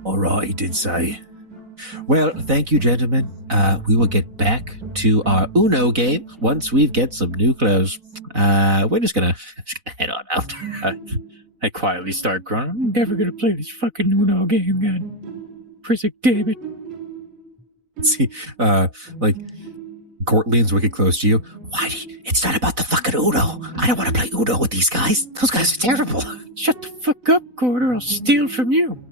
All right, he did say. Well, thank you, gentlemen. We will get back to our Uno game once we get some new clothes. We're just gonna head on out. I quietly start groaning. I'm never gonna play this fucking Uno game again. Krizik, damn it. See, Gort leans wicked close to you. Whitey, it's not about the fucking Uno. I don't want to play Uno with these guys. Those guys are terrible. Shut the fuck up, Gort, or I'll steal from you.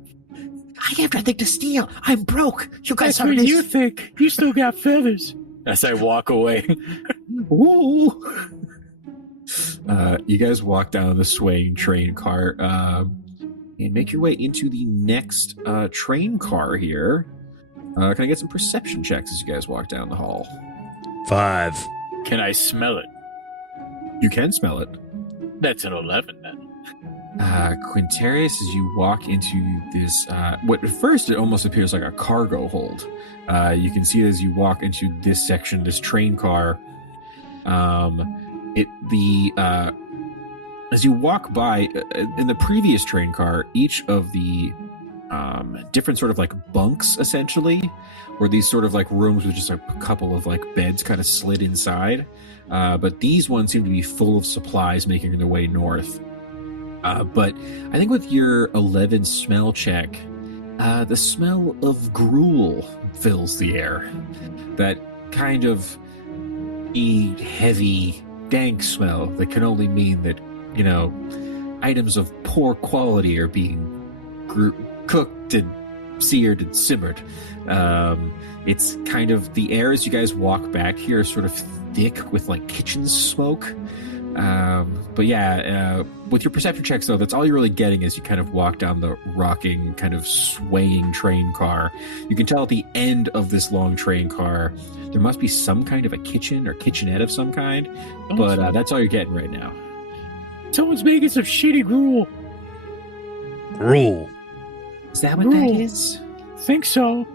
I have nothing to steal. I'm broke. You guys That's are what you think. You still got feathers. As I walk away. Ooh. You guys walk down the swaying train car and make your way into the next train car here. Can I get some perception checks as you guys walk down the hall? 5. Can I smell it? You can smell it. That's an 11 then. Quintorius, as you walk into this, what at first it almost appears like a cargo hold. You can see as you walk into this section, this train car, as you walk by, in the previous train car, each of the different sort of like bunks, essentially, were these sort of like rooms with just a couple of like beds kind of slid inside. But these ones seem to be full of supplies making their way north. But I think with your 11 smell check, the smell of gruel fills the air. That kind of heavy, dank smell that can only mean that, items of poor quality are being cooked and seared and simmered. It's kind of, the air as you guys walk back here is sort of thick with like kitchen smoke. But yeah, with your perception checks though, that's all you're really getting as you kind of walk down the rocking, kind of swaying train car. You can tell at the end of this long train car, there must be some kind of a kitchen or kitchenette of some kind, but that's all you're getting right now. Someone's making some shitty gruel. Gruel. Is that what that is? Think so.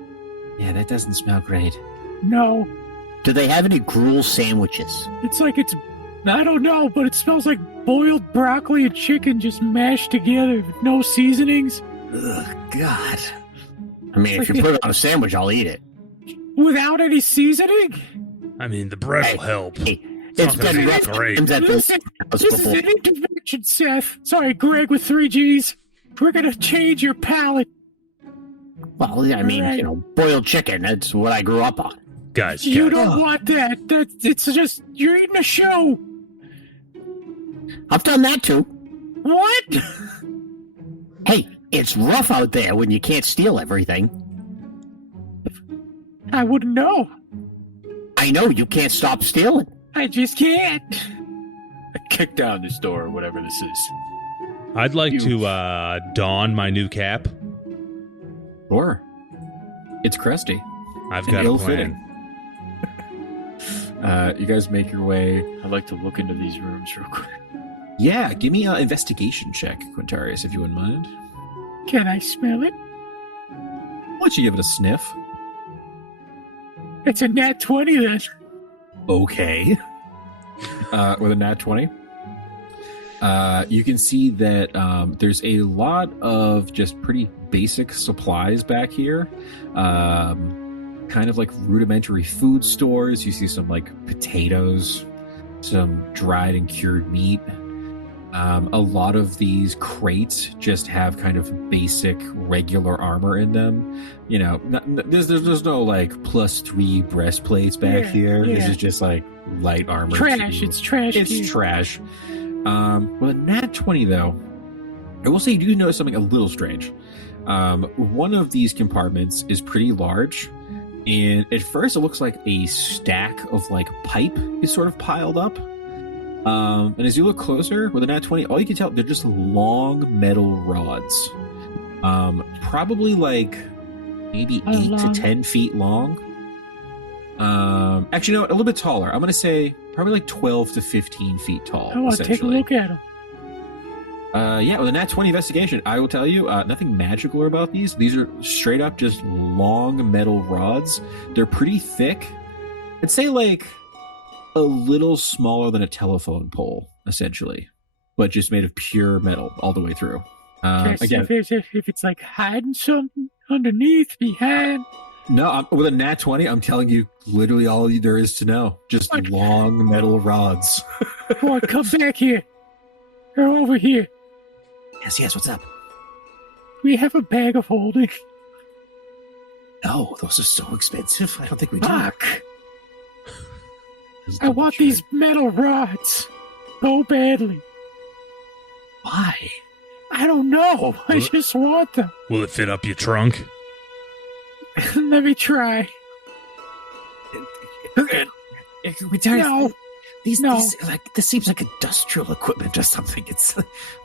Yeah, that doesn't smell great. No. Do they have any gruel sandwiches? It's like I don't know, but it smells like boiled broccoli and chicken just mashed together with no seasonings. Ugh, God. I mean, if you put it on a sandwich, I'll eat it. Without any seasoning? I mean, the bread will help. Hey, it's been rough great. times at this Listen, house this is before. an intervention, Seth. Sorry, Greg with 3 Gs. We're going to change your palate. Well, I mean, Right. boiled chicken, that's what I grew up on. Guys, You don't want that. It's just you're eating a shoe. I've done that too. What? Hey, it's rough out there when you can't steal everything. I wouldn't know. I know you can't stop stealing. I just can't. I kick down this door or whatever this is. I'd like to don my new cap. Or it's crusty. I've and got a ill-fitting. plan. You guys make your way. I'd like to look into these rooms real quick. Yeah, give me an investigation check, Quintorius, if you wouldn't mind. Can I smell it? Why don't you give it a sniff? It's a nat 20 then. Okay. With a nat 20. You can see that there's a lot of just pretty basic supplies back here. Kind of like rudimentary food stores. You see some like potatoes, some dried and cured meat. A lot of these crates just have kind of basic regular armor in them. You know, there's no like +3 breastplates back here. Yeah. This is just like light armor. Trash. It's trash. It's dude. trash. With a nat 20 though, I will say you do notice something a little strange. One of these compartments is pretty large, and at first it looks like a stack of like pipe is sort of piled up. And as you look closer with a nat 20, all you can tell, they're just long metal rods. Probably like maybe 8 to 10 feet long. Actually, no, a little bit taller. I'm going to say probably like 12 to 15 feet tall. I want to take a look at them. Yeah, with a nat 20 investigation, I will tell you, nothing magical about these. These are straight up just long metal rods. They're pretty thick. I'd say like a little smaller than a telephone pole, essentially, but just made of pure metal all the way through. Again, if it's like hiding something underneath, behind. no, with a nat 20, I'm telling you literally all there is to know. Just What? long metal rods. Boy, come back here. They're over here. Yes, what's up? We have a bag of holding. No, those are so expensive. I don't think we do. Fuck. I want these metal rods so badly. Why? I don't know. I What? just want them. Will it fit up your trunk? Let me try. No. These, No. this seems like industrial equipment or something. It's,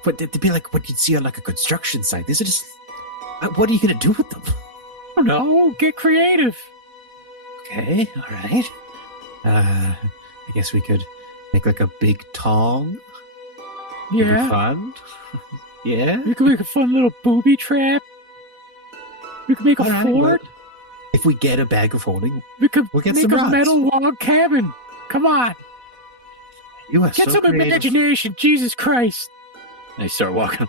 but to be like what you'd see on like a construction site. These are just. What are you gonna do with them? I don't know. Get creative. Okay, all right. I guess we could make like a big tong. It'd be Yeah. fun. Yeah. We could make a fun little booby trap. We could make a All right, fort. well, if we get a bag of holding, We could we'll get make some a rods. metal log cabin. Come on. You are Get so some creative. imagination. Jesus Christ. I start walking.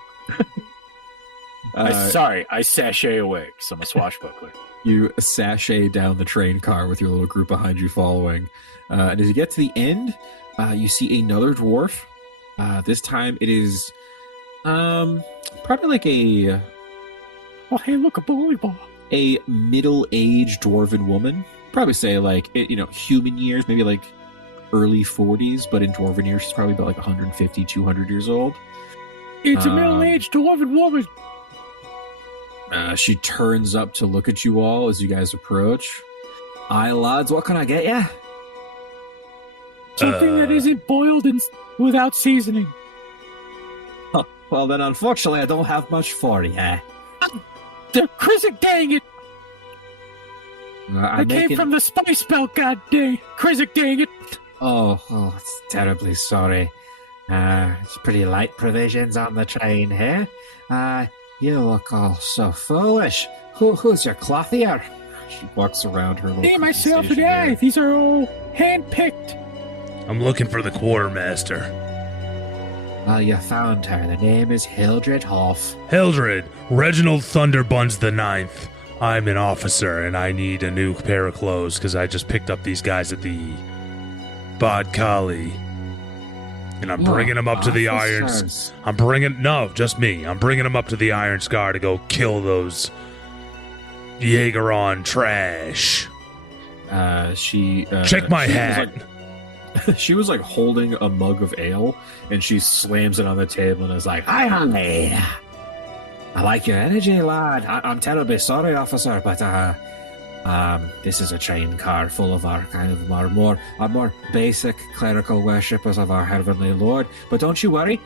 Uh, Sorry, I sashay away because I'm a swashbuckler. You sashay down the train car with your little group behind you following. And as you get to the end, you see another dwarf. This time it is probably like Oh, hey, look, a bowling ball. a middle-aged dwarven woman. Probably say like, human years, maybe like early 40s, but in dwarven years, she's probably about like 150, 200 years old. It's a middle-aged dwarven woman. She turns up to look at you all as you guys approach. Aye, lads, what can I get ya? Something that isn't boiled and without seasoning. Huh. Well, then, unfortunately, I don't have much for you. Chrizzick, dang it! I I'm came making- from the spice belt, god dang. Chrizzick, dang it! Oh, it's terribly sorry. It's pretty light provisions on the train here. You look all so foolish. Who's your clothier? She walks around her little Me, myself, station and I. there. These are all hand-picked. I'm looking for the quartermaster. Well, you found her. The name is Hildred Hoff. Hildred, Reginald Thunderbuns the Ninth. I'm an officer and I need a new pair of clothes because I just picked up these guys at the Bod Kali. And I'm bringing them up to the irons. Just me. I'm bringing them up to the Iron Scar to go kill those Jaegeron trash. she check my she hat. was like, she was like holding a mug of ale, and she slams it on the table and is like, "Hi, honey. I like your energy, lad. I'm terribly sorry, officer, but this is a train car full of our kind of our more basic clerical worshippers of our heavenly Lord. But don't you worry,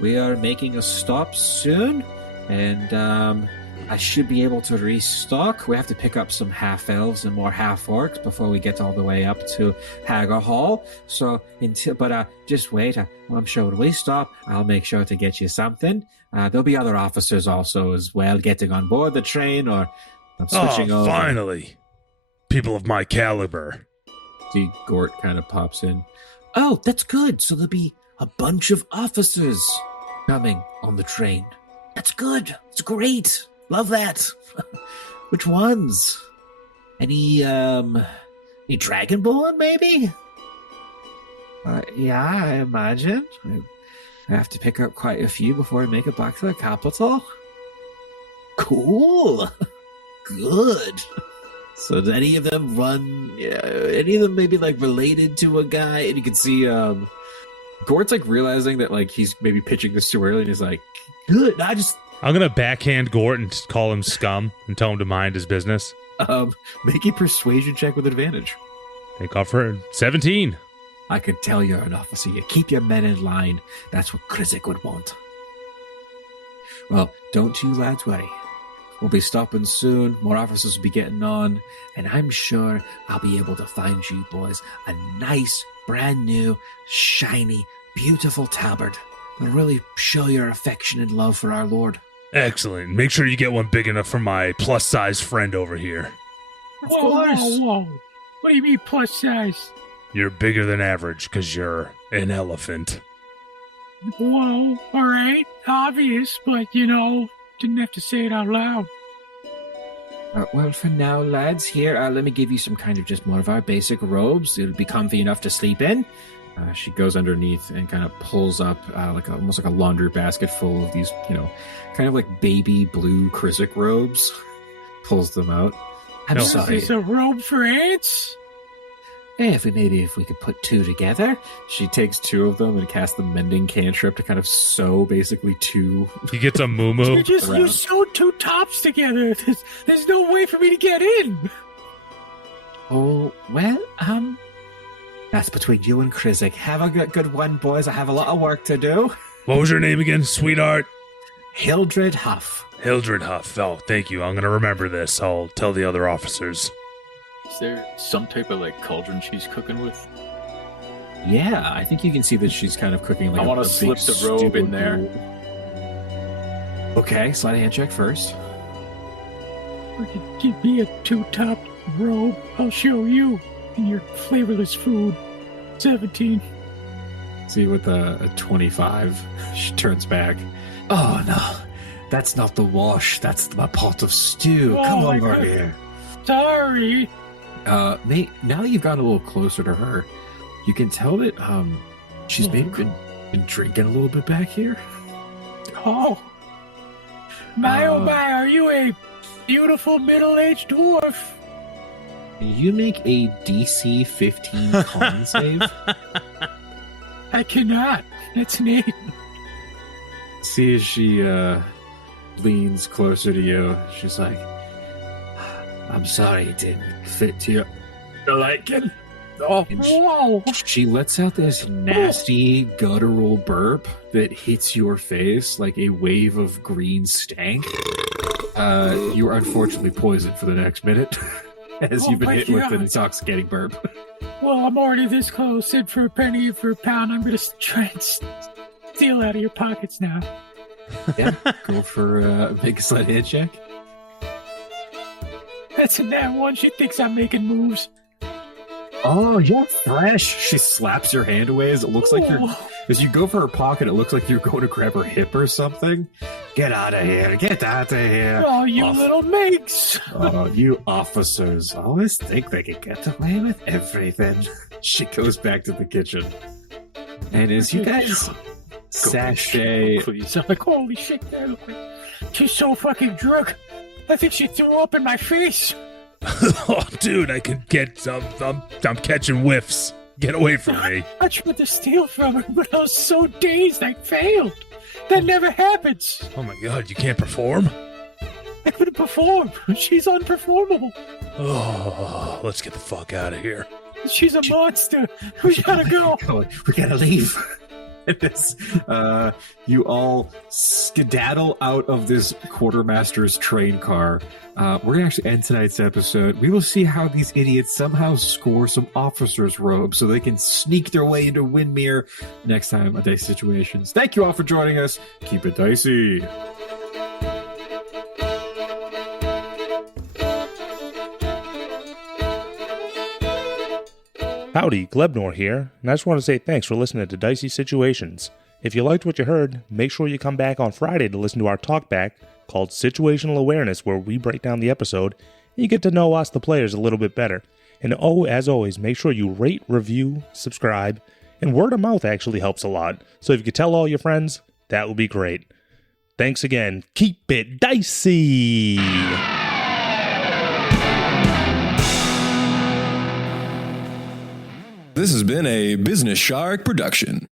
we are making a stop soon, and I should be able to restock. We have to pick up some half-elves and more half-orcs before we get all the way up to Hagar Hall. So, just wait. I'm sure when we stop, I'll make sure to get you something. There'll be other officers also as well getting on board the train, or switching over. Finally. People of my caliber. See, Gort kind of pops in. Oh, that's good. So there'll be a bunch of officers coming on the train. That's good. It's great. Love that. Which ones? Any Dragonborn, maybe? Yeah, I imagine. I have to pick up quite a few before I make it back to the capital. Cool. Good. So does any of them run? Yeah, any of them maybe like related to a guy? And you can see Gort's like realizing that like he's maybe pitching this too early, and he's like, "Good." I'm gonna backhand Gort and just call him scum and tell him to mind his business. Make a persuasion check with advantage. Take off for 17. I could tell you're an officer. You keep your men in line. That's what Krizik would want. Well, don't you lads worry. We'll be stopping soon. More officers will be getting on. And I'm sure I'll be able to find you boys a nice, brand new, shiny, beautiful tabard. It'll really show your affection and love for our Lord. Excellent. Make sure you get one big enough for my plus-size friend over here. Whoa. What do you mean plus size? You're bigger than average because you're an elephant. Whoa, all right. Obvious, but, didn't have to say it out loud. Well, for now, lads, here, let me give you some kind of just more of our basic robes. It'll be comfy enough to sleep in. She goes underneath and kind of pulls up almost like a laundry basket full of these, kind of like baby blue Krizik robes. Pulls them out. I'm sorry. Is this a robe for ants? If we could put two together. She takes two of them and casts the mending cantrip to kind of sew basically two. He gets a moo-moo. You sewed two tops together. There's no way for me to get in. Oh, well, that's between you and Krizik. Have a good one, boys. I have a lot of work to do. What was your name again, sweetheart? Hildred Huff. Hildred Huff. Oh, thank you. I'm going to remember this. I'll tell the other officers. Is there some type of cauldron she's cooking with? Yeah, I think you can see that she's kind of cooking like I want to slip the robe in there. Okay, slide a hand check first. Give me a two-top robe. I'll show you in your flavorless food. 17. See, with a 25, she turns back. Oh, no. That's not the wash. That's my pot of stew. Come over here. Sorry. Now that you've gotten a little closer to her, you can tell that she's maybe been drinking a little bit back here. Oh. My, are you a beautiful middle-aged dwarf? You make a DC 15 con save. I cannot. That's an 8. See as she leans closer to you. She's like, I'm sorry it didn't fit to your liking. Oh, whoa. She lets out this nasty, guttural burp that hits your face like a wave of green stank. You are unfortunately poisoned for the next minute as you've been hit with an intoxicating burp. Well, I'm already this close, and for a penny, for a pound, I'm going to try and steal out of your pockets now. Yeah, go for make a sleight hand check. That's a nat 1. She thinks I'm making moves. Oh, you're fresh. She slaps your hand away as it looks like as you go for her pocket, it looks like you're going to grab her hip or something. Get out of here. Get out of here. Oh, you little minx. Oh, you officers always think they can get away with everything. She goes back to the kitchen. And as you guys sashay... Please. I'm like, holy shit, she's so fucking drunk. I think she threw up in my face. Oh, dude, I can get some. I'm catching whiffs. Get away from me. I tried to steal from her, but I was so dazed I failed. That never happens. Oh my god, you can't perform? I couldn't perform. She's unperformable. Oh, let's get the fuck out of here. She's a monster. We gotta go. We gotta leave. This, you all skedaddle out of this quartermaster's train car. We're gonna actually end tonight's episode. We will see how these idiots somehow score some officers' robes so they can sneak their way into Windmere next time on Dicey Situations. Thank you all for joining us. Keep it dicey. Howdy, Glebnor here, and I just want to say thanks for listening to Dicey Situations. If you liked what you heard, make sure you come back on Friday to listen to our talkback called Situational Awareness, where we break down the episode and you get to know us, the players, a little bit better. And as always, make sure you rate, review, subscribe, and word of mouth actually helps a lot. So if you could tell all your friends, that would be great. Thanks again. Keep it dicey! This has been a Business Shark production.